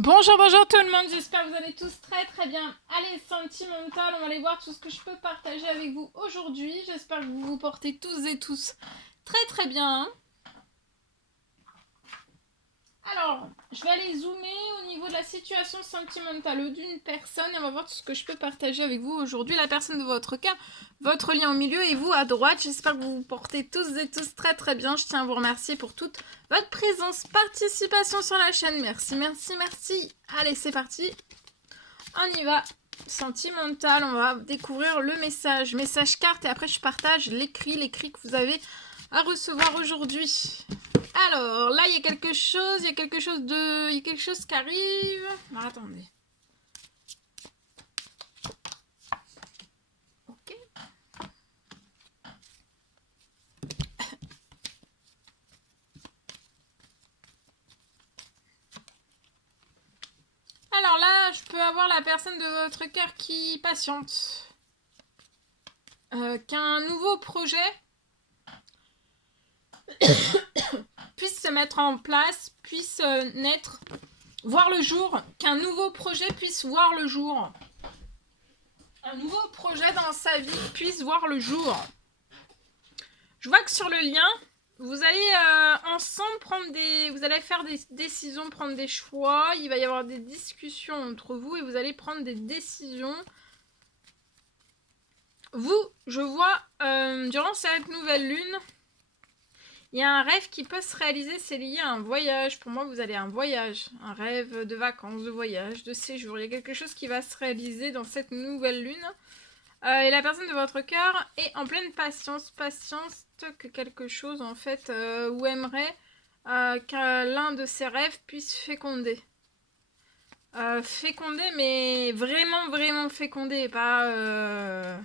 Bonjour, bonjour tout le monde, j'espère que vous allez tous très bien. Allez, sentimental, on va aller voir tout ce que je peux partager avec vous aujourd'hui. J'espère que vous vous portez tous et tous très bien. Alors, je vais aller zoomer au niveau de la situation sentimentale d'une personne et on va voir tout ce que je peux partager avec vous aujourd'hui. La personne de votre cas, votre lien au milieu et vous à droite. J'espère que vous vous portez tous et tous très bien. Je tiens à vous remercier pour toute votre présence, participation sur la chaîne. Merci. Allez, c'est parti. On y va. Sentimental, on va découvrir le message carte et après je partage l'écrit que vous avez à recevoir aujourd'hui. Alors là il y a quelque chose, il y a quelque chose qui arrive. Alors attendez. Ok. Alors là je peux avoir la personne de votre cœur qui patiente. Qu'un nouveau projet puisse se mettre en place, puisse naître, voir le jour, qu'un nouveau projet puisse voir le jour. Un nouveau projet dans sa vie puisse voir le jour. Je vois que sur le lien, vous allez ensemble vous allez faire des décisions, prendre des choix. Il va y avoir des discussions entre vous et vous allez prendre des décisions. Vous, je vois, durant cette nouvelle lune, il y a un rêve qui peut se réaliser, c'est lié à un voyage. Pour moi, vous allez à un voyage, un rêve de vacances, de voyage, de séjour. Il y a quelque chose qui va se réaliser dans cette nouvelle lune. Et la personne de votre cœur est en pleine patience que quelque chose en fait, ou aimerait que l'un de ses rêves puisse féconder. Féconder, mais vraiment féconder, pas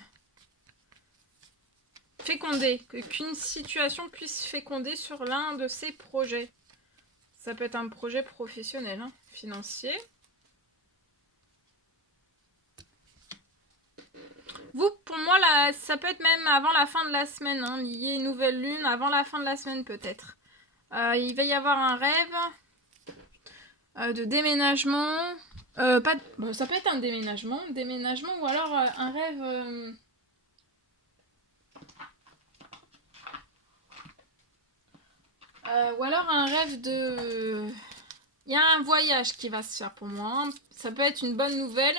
féconder, qu'une situation puisse féconder sur l'un de ses projets. Ça peut être un projet professionnel, hein, financier. Vous, pour moi, là, ça peut être même avant la fin de la semaine, hein, lié nouvelle lune, avant la fin de la semaine peut-être. Il va y avoir un rêve de déménagement. Ça peut être un déménagement ou alors un rêve. Ou alors un rêve de. Il y a un voyage qui va se faire pour moi. Ça peut être une bonne nouvelle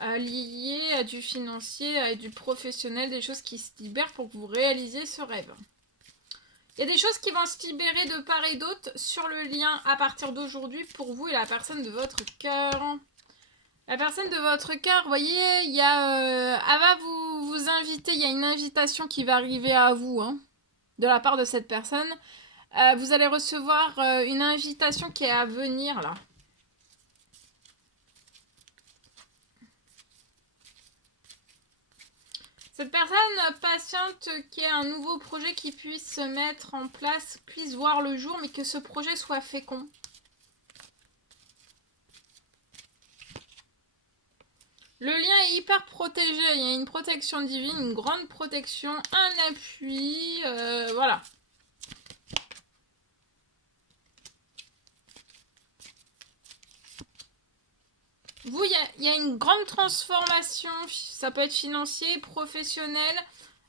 liée à du financier, à du professionnel, des choses qui se libèrent pour que vous réalisiez ce rêve. Il y a des choses qui vont se libérer de part et d'autre sur le lien à partir d'aujourd'hui pour vous et la personne de votre cœur. La personne de votre cœur, vous voyez, il y a... elle va vous inviter, il y a une invitation qui va arriver à vous, hein, de la part de cette personne. Vous allez recevoir une invitation qui est à venir, là. Cette personne patiente qui ait un nouveau projet qui puisse se mettre en place, puisse voir le jour, mais que ce projet soit fécond. Le lien est hyper protégé, il y a une protection divine, une grande protection, un appui, voilà. Vous, il y a une grande transformation, ça peut être financier, professionnel.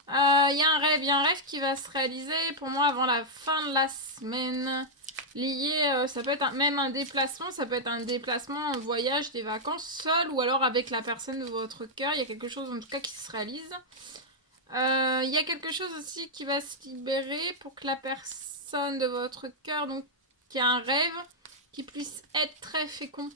Il y a un rêve qui va se réaliser pour moi avant la fin de la semaine. Lié, ça peut être même un déplacement, ça peut être un déplacement, un voyage, des vacances, seul ou alors avec la personne de votre cœur. Il y a quelque chose en tout cas qui se réalise. Il y a quelque chose aussi qui va se libérer pour que la personne de votre cœur, donc qui a un rêve, qui puisse être très fécond.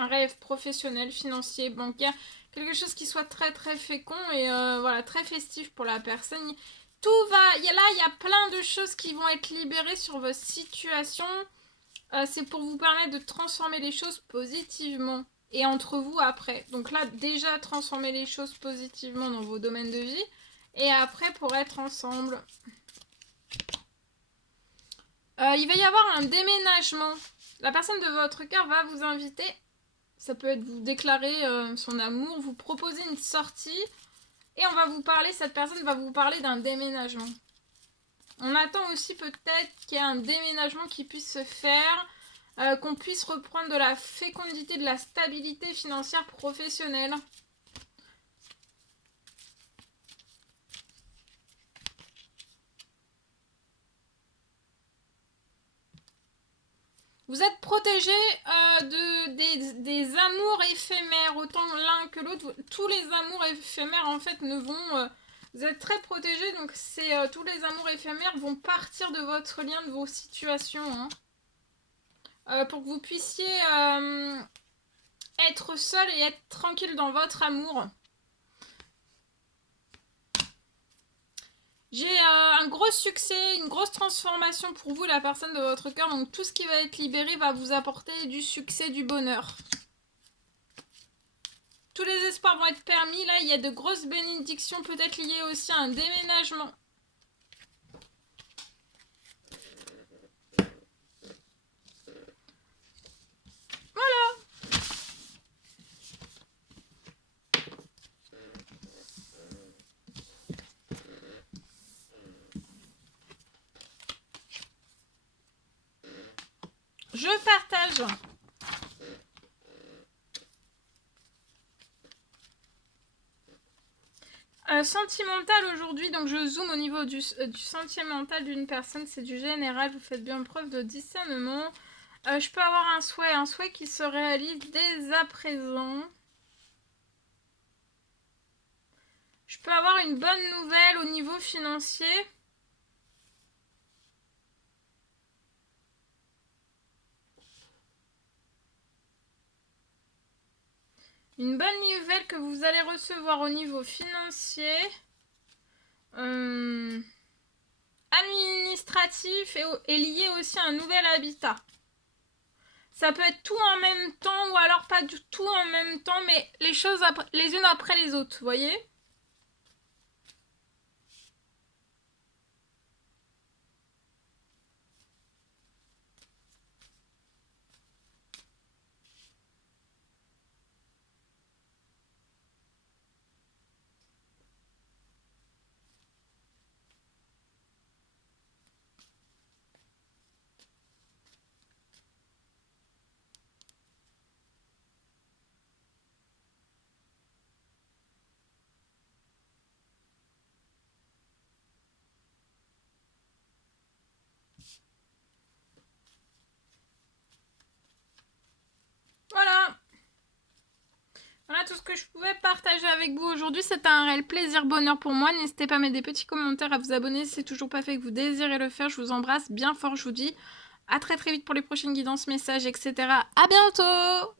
Un rêve professionnel, financier, bancaire, quelque chose qui soit très fécond et voilà, très festif pour la personne. Tout va, il y a plein de choses qui vont être libérées sur vos situations. C'est pour vous permettre de transformer les choses positivement et entre vous après. Donc là, déjà transformer les choses positivement dans vos domaines de vie et après pour être ensemble. Il va y avoir un déménagement. La personne de votre cœur va vous inviter. Ça peut être vous déclarer son amour, vous proposer une sortie et on va vous parler, cette personne va vous parler d'un déménagement. On attend aussi peut-être qu'il y ait un déménagement qui puisse se faire qu'on puisse reprendre de la fécondité, de la stabilité financière professionnelle. Vous êtes protégé des amours éphémères, autant l'un que l'autre. Tous les amours éphémères, en fait, ne vont... vous êtes très protégé, donc tous les amours éphémères vont partir de votre lien, de vos situations. Hein. Pour que vous puissiez être seul et être tranquille dans votre amour. J'ai un gros succès, une grosse transformation pour vous, la personne de votre cœur. Donc tout ce qui va être libéré va vous apporter du succès, du bonheur. Tous les espoirs vont être permis. Là, il y a de grosses bénédictions, peut-être liées aussi à un déménagement. Voilà. Je partage. Sentimental aujourd'hui, donc je zoome au niveau du sentimental d'une personne, c'est du général, vous faites bien preuve de discernement. Je peux avoir un souhait qui se réalise dès à présent. Je peux avoir une bonne nouvelle au niveau financier. Une bonne nouvelle que vous allez recevoir au niveau financier, administratif et lié aussi à un nouvel habitat. Ça peut être tout en même temps ou alors pas du tout en même temps, mais les choses les unes après les autres, vous voyez ? Voilà. Voilà tout ce que je pouvais partager avec vous aujourd'hui. C'était un réel plaisir, bonheur pour moi. N'hésitez pas à mettre des petits commentaires, à vous abonner si c'est toujours pas fait et que vous désirez le faire. Je vous embrasse bien fort. Je vous dis à très très vite pour les prochaines guidances, messages, etc. À bientôt!